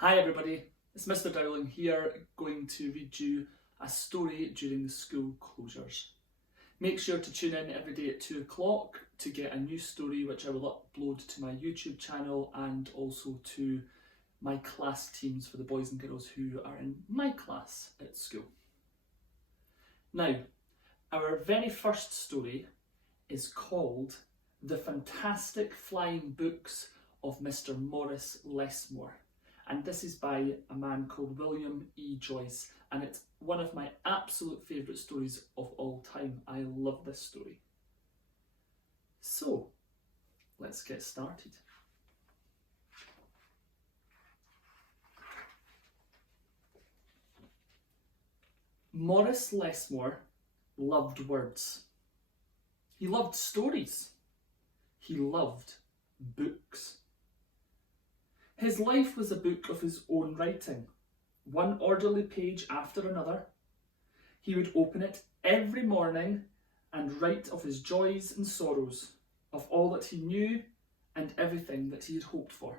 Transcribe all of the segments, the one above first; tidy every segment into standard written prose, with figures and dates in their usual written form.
Hi everybody, it's Mr. Dowling here, going to read you a story during the school closures. Make sure to tune in every day at 2 o'clock to get a new story which I will upload to my YouTube channel and also to my class teams for the boys and girls who are in my class at school. Now, our very first story is called The Fantastic Flying Books of Mr. Maurice Lessmore. And this is by a man called William E. Joyce, and it's one of my absolute favourite stories of all time. I love this story. So, let's get started. Maurice Lessmore loved words. He loved stories. He loved books. His life was a book of his own writing, one orderly page after another. He would open it every morning and write of his joys and sorrows, of all that he knew and everything that he had hoped for.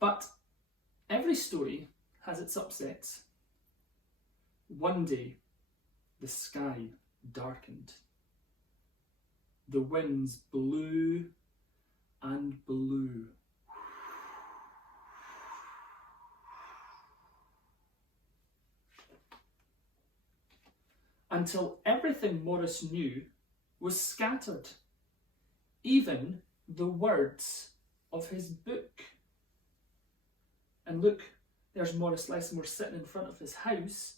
But every story has its upsets. One day, the sky darkened. The winds blew and blew. Until everything Maurice knew was scattered, even the words of his book. And look, there's Maurice Lessmore sitting in front of his house,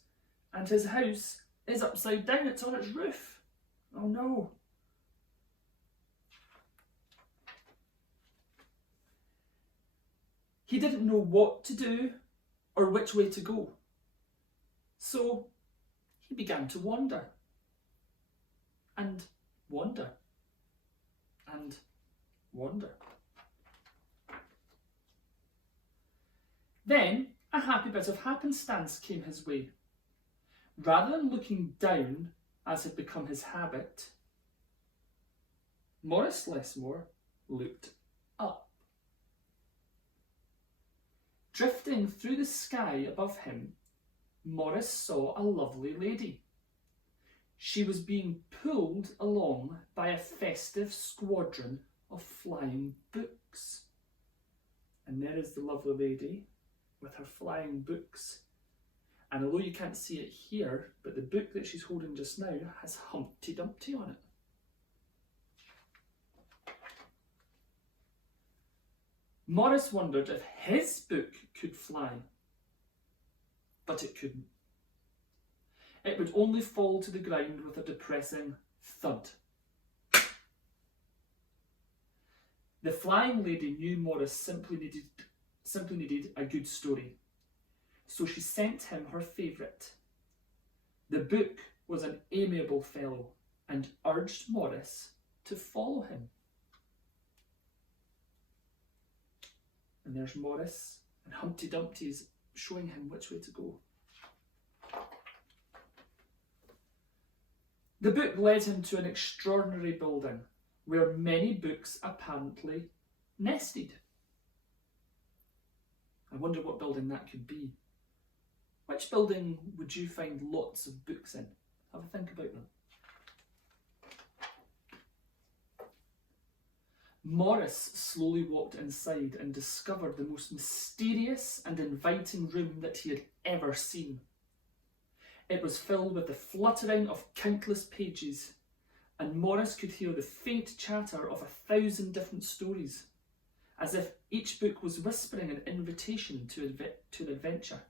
and his house is upside down, it's on its roof. Oh no. He didn't know what to do or which way to go. So he began to wander and wander and wander. Then a happy bit of happenstance came his way. Rather than looking down, as had become his habit, Maurice Lessmore looked up. Drifting through the sky above him, Maurice saw a lovely lady. She was being pulled along by a festive squadron of flying books. And there is the lovely lady with her flying books. And although you can't see it here, but the book that she's holding just now has Humpty Dumpty on it. Maurice wondered if his book could fly, but it couldn't. It would only fall to the ground with a depressing thud. The flying lady knew Maurice simply needed a good story, so she sent him her favourite. The book was an amiable fellow and urged Maurice to follow him. And there's Maurice, and Humpty Dumpty is showing him which way to go. The book led him to an extraordinary building where many books apparently nested. I wonder what building that could be. Which building would you find lots of books in? Have a think about them. Maurice slowly walked inside and discovered the most mysterious and inviting room that he had ever seen. It was filled with the fluttering of countless pages, and Maurice could hear the faint chatter of 1,000 different stories, as if each book was whispering an invitation to an adventure.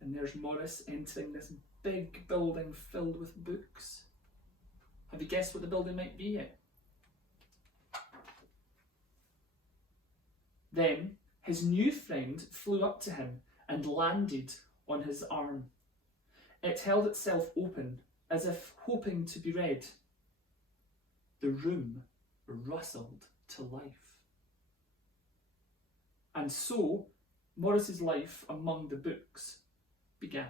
And there's Maurice entering this big building filled with books. Have you guessed what the building might be yet? Then his new friend flew up to him and landed on his arm. It held itself open, as if hoping to be read. The room rustled to life. And so Maurice's life among the books began.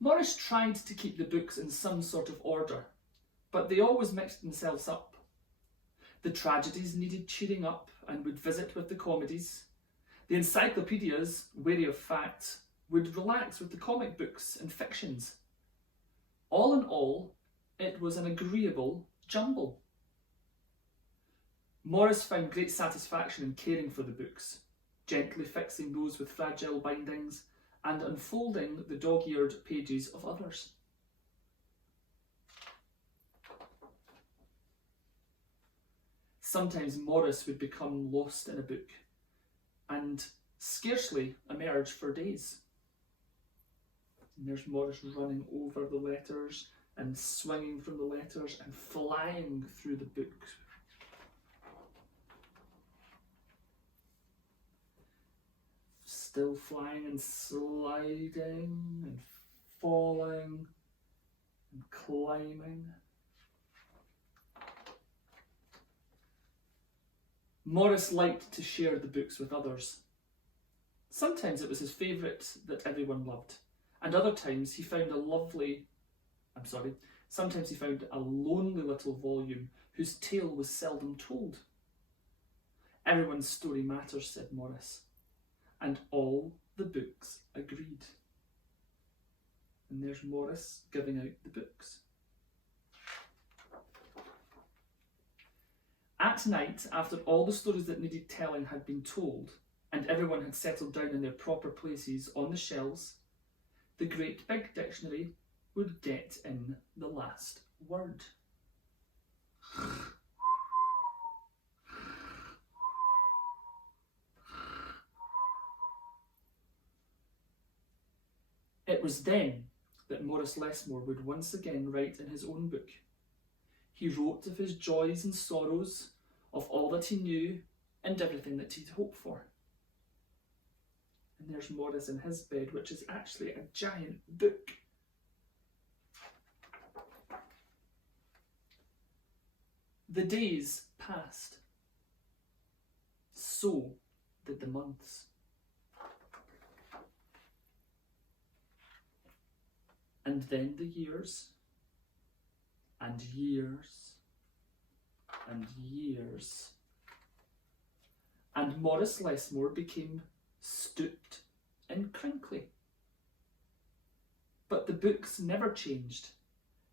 Morris tried to keep the books in some sort of order, but they always mixed themselves up. The tragedies needed cheering up and would visit with the comedies. The encyclopedias, wary of fact, would relax with the comic books and fictions. All in all, it was an agreeable jumble. Morris found great satisfaction in caring for the books, gently fixing those with fragile bindings and unfolding the dog-eared pages of others. Sometimes Morris would become lost in a book and scarcely emerge for days. And there's Morris running over the letters and swinging from the letters and flying through the book. Still flying and sliding and falling and climbing. Morris liked to share the books with others. Sometimes it was his favourite that everyone loved, and other times he found sometimes he found a lonely little volume whose tale was seldom told. Everyone's story matters, said Morris, and all the books agreed. And there's Morris giving out the books. At night, after all the stories that needed telling had been told, and everyone had settled down in their proper places on the shelves, the great big dictionary would get in the last word. It was then that Morris Lessmore would once again write in his own book. He wrote of his joys and sorrows, of all that he knew and everything that he'd hoped for. And there's Morris in his bed, which is actually a giant book. The days passed. So did the months. And then the years, and years, and years. And Morris Lessmore became stooped and crinkly. But the books never changed.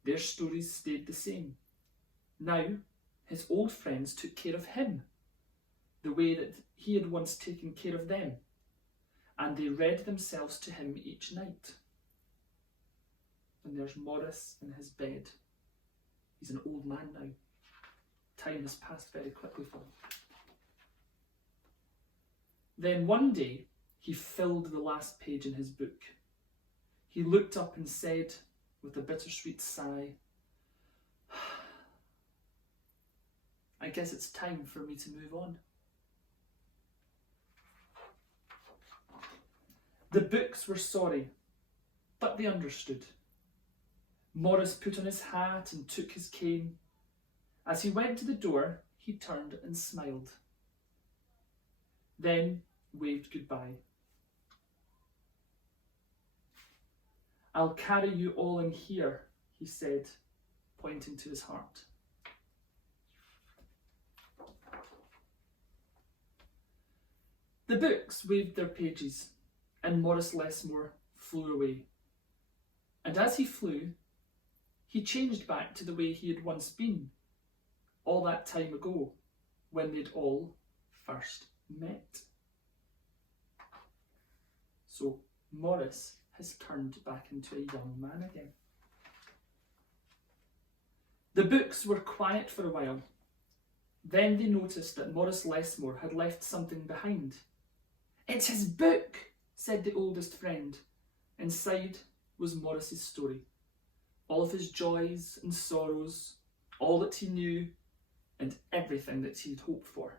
Their stories stayed the same. Now, his old friends took care of him, the way that he had once taken care of them, and they read themselves to him each night. And there's Morris in his bed. He's an old man now. Time has passed very quickly for him. Then one day, he filled the last page in his book. He looked up and said, with a bittersweet sigh, I guess it's time for me to move on. The books were sorry, but they understood. Morris put on his hat and took his cane. As he went to the door, he turned and smiled. Then waved goodbye. I'll carry you all in here, he said, pointing to his heart. The books waved their pages, and Morris Lessmore flew away. And as he flew, he changed back to the way he had once been, all that time ago, when they'd all first met. So Morris has turned back into a young man again. The books were quiet for a while. Then they noticed that Morris Lessmore had left something behind. It's his book, said the oldest friend. Inside was Morris's story. All of his joys and sorrows, all that he knew, and everything that he'd hoped for.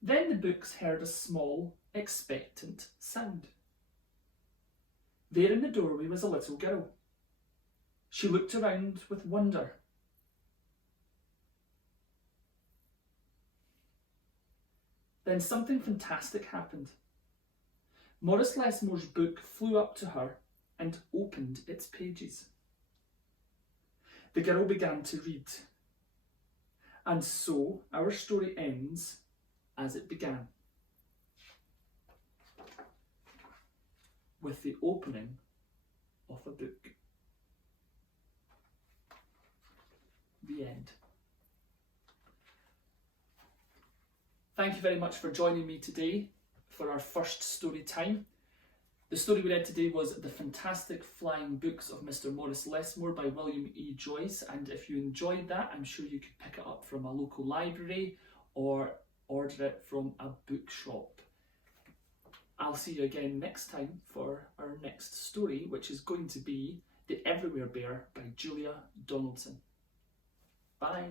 Then the books heard a small, expectant sound. There in the doorway was a little girl. She looked around with wonder. Then something fantastic happened. Maurice Lessmore's book flew up to her and opened its pages. The girl began to read. And so our story ends as it began, with the opening of a book. The end. Thank you very much for joining me today for our first story time. The story we read today was The Fantastic Flying Books of Mr. Maurice Lessmore by William E. Joyce, and if you enjoyed that, I'm sure you could pick it up from a local library or order it from a bookshop. I'll see you again next time for our next story, which is going to be The Everywhere Bear by Julia Donaldson. Bye.